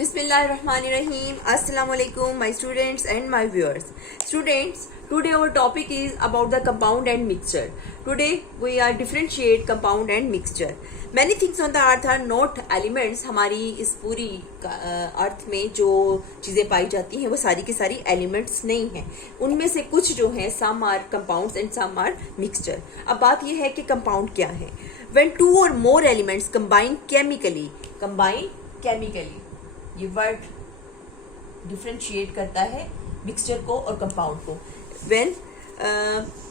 Bismillahirrahmanirrahim. Assalamu alaikum, my students and my viewers. Students, today our topic is about the compound and mixture. Today we are differentiate compound and mixture. Many things on the earth are not elements. हमारी इस पूरी अर्थ में जो चीज़ें पाई जाती हैं वो सारी की सारी एलिमेंट्स नहीं हैं. उनमें से कुछ जो हैं some are compounds and some are mixture. अब बात यह है कि compound क्या है. When two or more elements combine chemically, ये वर्ड डिफ्रेंशिएट करता है मिक्सचर को और कंपाउंड को. When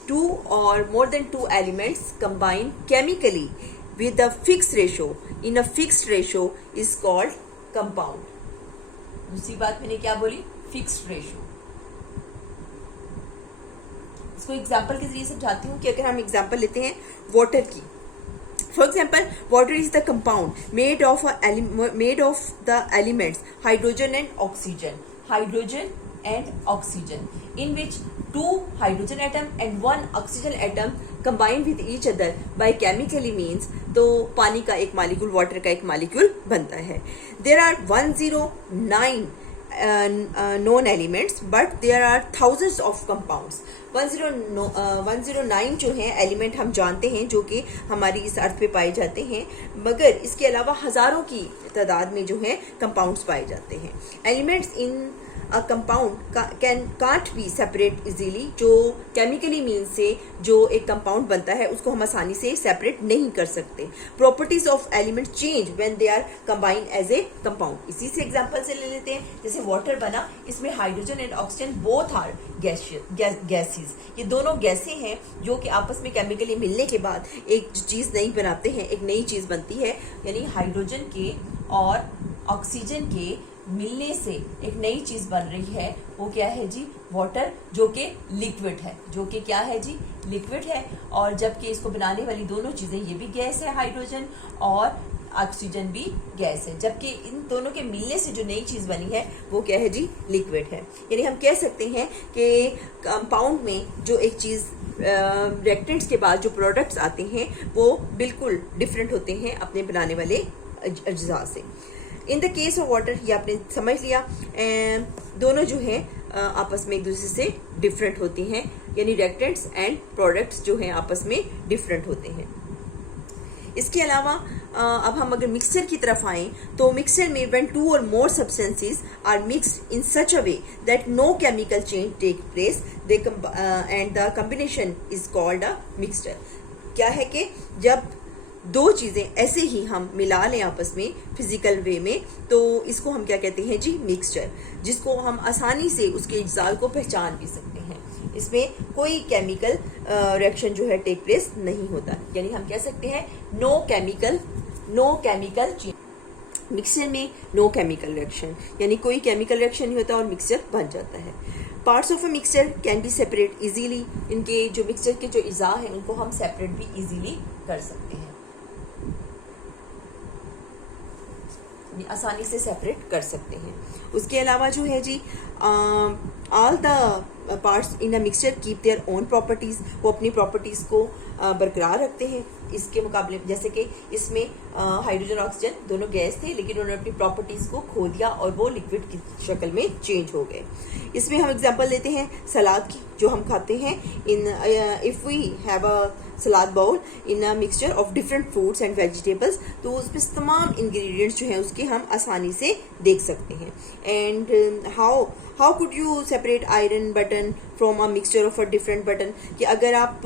two or more than two elements combine chemically with a fix ratio in a fixed ratio is called compound. दूसरी बात मैंने क्या बोली? Fixed ratio. इसको एग्जांपल के जरिए समझाती हूँ कि अगर हम एग्जांपल लेते हैं वाटर की. For example, water is the compound made of the elements hydrogen and oxygen. Hydrogen and oxygen, in which two hydrogen atom and one oxygen atom combine with each other by chemically means. तो पानी का एक molecule, water का एक molecule बनता है. There are 109 known elements, but there are thousands of compounds. 109 जो है एलिमेंट हम जानते हैं जो कि हमारी इस अर्थ पे पाए जाते हैं, मगर इसके अलावा हजारों की तादाद में जो है कंपाउंड्स पाए जाते हैं. Elements in a compound can't be separate easily. जो केमिकली मीन्स से जो एक कंपाउंड बनता है उसको हम आसानी से सेपरेट नहीं कर सकते. Properties of element change when they are combine as a compound. इसी से एग्जांपल से ले लेते हैं. जैसे वाटर बना, इसमें hydrogen and oxygen both are gases. ये दोनों गैसें हैं जो कि आपस में केमिकली मिलने के बाद एक चीज नई बनाते हैं, एक नई चीज बनती है. यानी हाइड्रोजन के और ऑक्सीजन के मिलने से एक नई चीज बन रही है. वो क्या है जी? वाटर, जो कि लिक्विड है. जो कि क्या है जी? लिक्विड है. और जबकि इसको बनाने वाली दोनों चीजें, ये भी गैस है हाइड्रोजन और ऑक्सीजन भी गैस है. जबकि इन दोनों के मिलने से जो नई चीज बनी है वो क्या है जी? लिक्विड है. यानी हम कह सकते हैं कि कंपाउंड में जो एक चीज रिएक्टेंट्स के बाद जो प्रोडक्ट्स आते हैं वो बिल्कुल डिफरेंट होते हैं अपने बनाने वाले अज्जा से. In the case of water, ये आपने समझ लिया, दोनों जो है आपस में एक दूसरे से डिफरेंट होती हैं. यानी रिएक्टेंट्स एंड प्रोडक्ट्स जो हैं आपस में डिफरेंट होते हैं. इसके अलावा अब हम अगर मिक्सचर की तरफ आएं तो मिक्सचर में when two or more substances are mixed in such a way that no chemical change take place and the combination is called a mixture. क्या है कि जब दो चीजें ऐसे ही हम मिला लें आपस में फिजिकल वे में, तो इसको हम क्या कहते हैं जी? मिक्सचर. जिसको हम आसानी से उसके अज्जा को पहचान भी सकते हैं. इसमें कोई केमिकल रिएक्शन जो है टेक प्लेस नहीं होता. यानी हम कह सकते हैं नो केमिकल चेंज. मिक्सचर में नो केमिकल रिएक्शन, यानी कोई केमिकल रिएक्शन नहीं होता और मिक्सचर बन जाता है. Parts of a mixture can be separate easily. इनके जो मिक्सचर के जो अज्जा हैं उनको हम सेपरेट भी इजीली कर सकते हैं, आसानी से सेपरेट कर सकते हैं. उसके अलावा जो है जी all the parts in a mixture keep their own properties. वो अपनी प्रॉपर्टीज को बरकरार रखते हैं. इसके मुकाबले जैसे कि इसमें हाइड्रोजन ऑक्सीजन दोनों गैस थे, लेकिन उन्होंने अपनी प्रॉपर्टीज को खो दिया और वो लिक्विड की शक्ल में चेंज हो गए. इसमें हम एग्जांपल लेते हैं सलाद की, जो हम खाते हैं. If we have a salad bowl in a mixture of different fruits and vegetables, तो उसमें तमाम इंग्रेडिएंट्स जो हैं उसके हम आसानी से देख सकते हैं. And how could you separate iron button from a mixture of a different button. कि अगर आप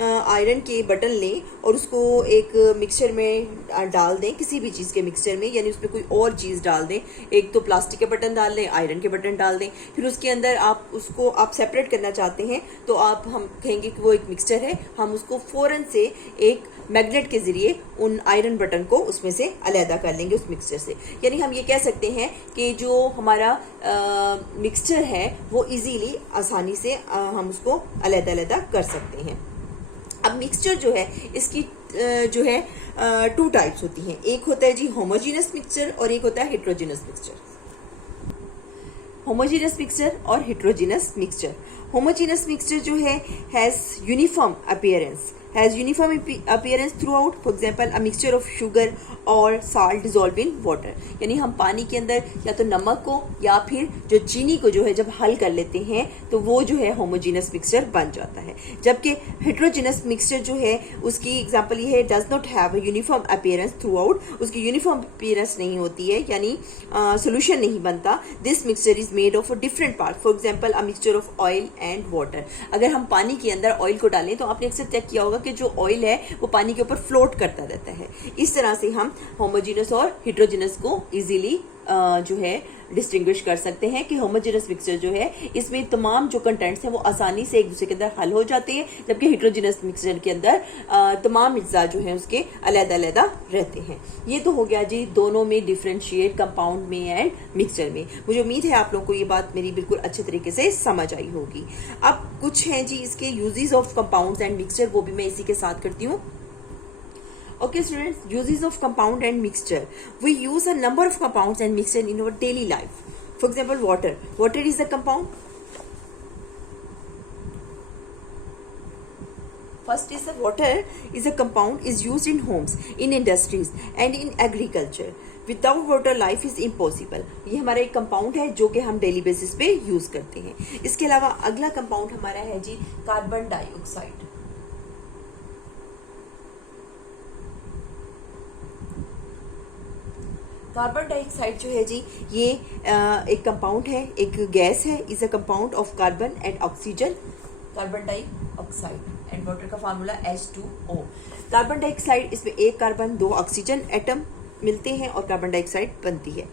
आयरन के बटन लें और उसको एक मिक्सचर में डाल दें, किसी भी चीज़ के मिक्सचर में, यानी उसमें कोई और चीज़ डाल दें, एक तो प्लास्टिक के बटन डाल दें, आयरन के बटन डाल दें, फिर उसके अंदर आप उसको सेपरेट करना चाहते हैं, तो हम कहेंगे कि वो एक मिक्सचर है. हम उसको फ़ौरन से एक मैग्नेट के जरिए उन आयरन बटन को उसमें से अलहदा कर लेंगे उस मिक्सचर से. यानी हम ये कह सकते हैं कि जो हमारा मिक्सचर है वो इजीली, आसानी से हम उसको अलहदा कर सकते हैं. अब मिक्सचर जो है इसकी जो है टू टाइप्स होती हैं. एक होता है जी होमोजीनस मिक्सचर और एक होता है हेट्रोजीनस मिक्सचर. होमोजीनस मिक्सचर और हेट्रोजीनस मिक्सचर. होमोजीनस मिक्सचर जो है has uniform appearance has uniform appearance through out, for example a mixture of sugar और साल्ट डिजोल्व इन वाटर, यानी हम पानी के अंदर या तो नमक को या फिर जो चीनी को जो है जब हल कर लेते हैं तो वो जो है होमोजीनस मिक्सचर बन जाता है। जबकि हेट्रोजीनस मिक्सचर जो है उसकी एग्जांपल ये है does not have a uniform appearance through out, उसकी यूनिफॉर्म अपीयरेंस नहीं होती है, यानी सोल्यूशन नहीं बनता। This mixture is made of a different part, for example a mixture of oil and water. अगर हम पानी के अंदर ऑयल को डालें तो आपने अक्सर चेक किया होगा कि जो ऑयल है वो पानी के ऊपर फ्लोट करता रहता है। इस तरह से हम होमोजीनस और हेट्रोजीनस को इजीली जो है डिस्टिंग्विश कर सकते हैं कि होमोजेनस मिक्सचर जो है इसमें तमाम जो कंटेंट्स हैं वो आसानी से एक दूसरे के अंदर हल हो जाते हैं, जबकि हेट्रोजेनस मिक्सचर के अंदर तमाम अज्जा जो है उसके अलग-अलग रहते हैं। ये तो हो गया जी दोनों में डिफरेंशिएट, कंपाउंड में एंड मिक्सचर में। मुझे उम्मीद है आप लोगों को ये बात मेरी बिल्कुल अच्छे तरीके से समझ आई होगी। अब कुछ हैं जी इसके uses of compounds and mixture, वो भी मैं इसी के साथ करती हूँ। Okay students, uses of compound and mixture. We use a number of compounds and mixture in our daily life. For example, water. Water is a compound. First is the water is a compound is used in homes, in industries and in agriculture. Without water life is impossible. ये हमारा एक compound है जो कि हम daily basis पे use करते हैं। इसके अलावा अगला कंपाउंड हमारा है जी कार्बन डाइऑक्साइड। कार्बन डाइऑक्साइड जो है जी ये एक कंपाउंड है, एक गैस है, is a compound of carbon and oxygen. Carbon dioxide and water का फार्मूला H2O। कार्बन डाइऑक्साइड इसमें एक कार्बन दो ऑक्सीजन एटम मिलते हैं और कार्बन डाइऑक्साइड बनती है।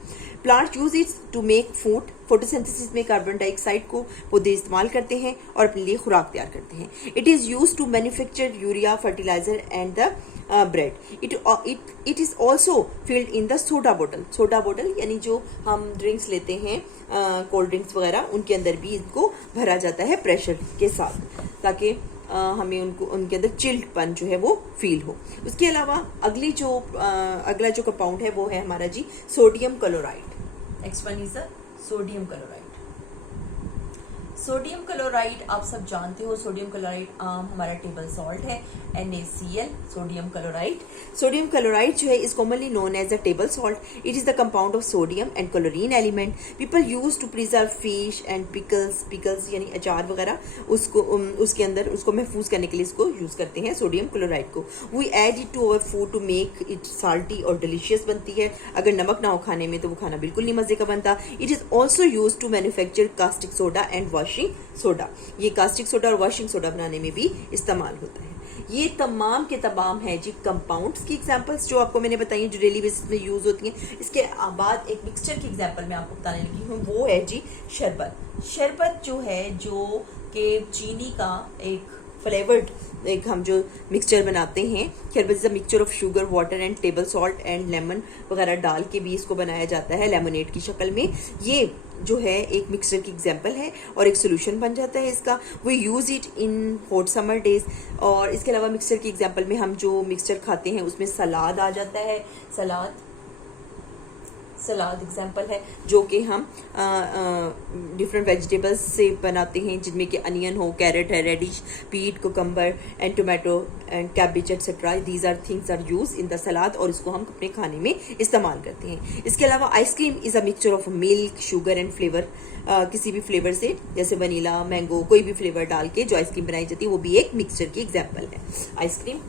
Plant use it to make food. Photosynthesis में कार्बन डाइऑक्साइड को पौधे इस्तेमाल करते हैं और अपने लिए खुराक तैयार करते हैं। It is use to manufacture urea fertiliser and the bread. It is also filled in the soda बोतल। सोडा बोतल यानी जो हम ड्रिंक्स लेते हैं, कोल्ड ड्रिंक्स वगैरह, उनके अंदर भी इनको भरा जाता है प्रेशर के साथ, ताकि हमें उनको उनके अंदर चिल्डपन जो है वो फील हो। उसके अलावा अगला जो कंपाउंड है वो है हमारा जी sodium chloride. Next one is the sodium chloride. Sodium chloride आप सब जानते हो, सोडियम क्लोराइड हमारा टेबल सॉल्ट है NaCl, sodium chloride. Sodium chloride जो है is commonly known as a table salt. It is the compound of sodium and chlorine element. People use to preserve fish and pickles यानी अचार वगैरह, उसको उसके अंदर उसको महफूज करने के लिए इसको यूज करते हैं सोडियम क्लोराइड को। We add it to our food to make it salty और डिलीशियस बनती है। अगर नमक ना हो खाने में तो वो खाना बिल्कुल नहीं मजे का बनता। It is also use to manufacture caustic soda and washing soda. ये कास्टिक सोडा और वॉशिंग सोडा बनाने में भी इस्तेमाल होता है। ये तमाम के तमाम है जी कंपाउंड्स की एग्जांपल्स जो आपको मैंने बताई जो डेली बेसिस में यूज होती हैं। इसके बाद एक मिक्सचर की एग्जांपल मैं आपको बताने लगी हूँ, वो है जी शरबत। शरबत जो है जो कि चीनी का एक फ्लेवर्ड एक हम जो मिक्सचर बनाते हैं, शरबत is a mixture of sugar water and table salt and lemon वगैरह डाल के भी इसको बनाया जाता है लेमनेड की शक्ल में। ये जो है एक मिक्सचर की एग्जांपल है और एक सोल्यूशन बन जाता है इसका। We use it in hot summer days. और इसके अलावा मिक्सचर की एग्जांपल में हम जो मिक्सचर खाते हैं उसमें सलाद आ जाता है। सलाद एग्जांपल है जो कि हम डिफरेंट वेजिटेबल्स से बनाते हैं, जिनमें कि अनियन हो, कैरेट है, radish, beet, cucumber and tomato and cabbage etcetera. These are things are use in the salad और इसको हम अपने खाने में इस्तेमाल करते हैं। इसके अलावा ice cream is a mixture of milk, sugar and flavour. किसी भी फ्लेवर से जैसे वनीला, मैंगो, कोई भी फ्लेवर डाल के जो आइसक्रीम बनाई जाती है वो भी एक मिक्सचर की एग्जाम्पल है। आइसक्रीम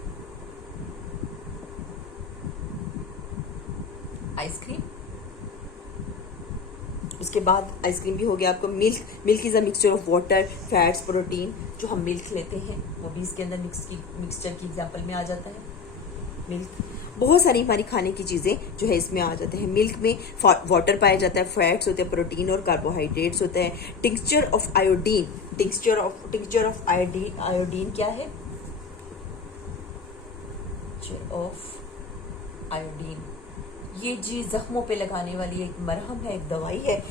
उसके बाद आइसक्रीम भी हो गया आपको। Milk is a mixture of water, fats, protein. जो हम मिल्क लेते हैं वो भी इसके अंदर मिक्सचर की एग्जांपल में आ जाता है। मिल्क, बहुत सारी हमारी खाने की चीज़ें जो है इसमें आ जाते हैं। मिल्क में वाटर पाया जाता है, फैट्स होते हैं, प्रोटीन और कार्बोहाइड्रेट्स होते हैं। Tincture of iodine. Tincture of iodine क्या है? ऑफ आयोडीन ये जी जख्मों पे लगाने वाली एक मरहम है, एक दवाई है,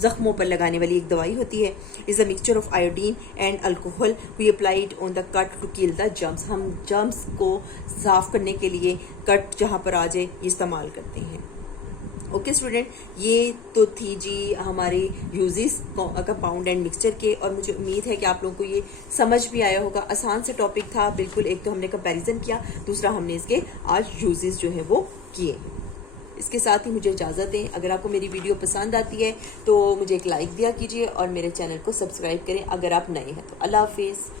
जख्मों पर लगाने वाली एक दवाई होती है। Is a mixture of iodine and alcohol. We apply it on the cut to kill the germs. हम जर्म्स को साफ करने के लिए कट जहाँ पर आ जाए इस्तेमाल करते हैं। ओके स्टूडेंट, ये तो थी जी हमारे यूजेस कंपाउंड एंड मिक्सचर के, और मुझे उम्मीद है कि आप लोगों को ये समझ भी आया होगा। आसान से टॉपिक था बिल्कुल। एक तो हमने कंपैरिजन किया, दूसरा हमने इसके आज यूजेस जो है वो किए। इसके साथ ही मुझे इजाज़त दें। अगर आपको मेरी वीडियो पसंद आती है तो मुझे एक लाइक दिया कीजिए और मेरे चैनल को सब्सक्राइब करें अगर आप नए हैं तो। अल्लाह हाफिज़।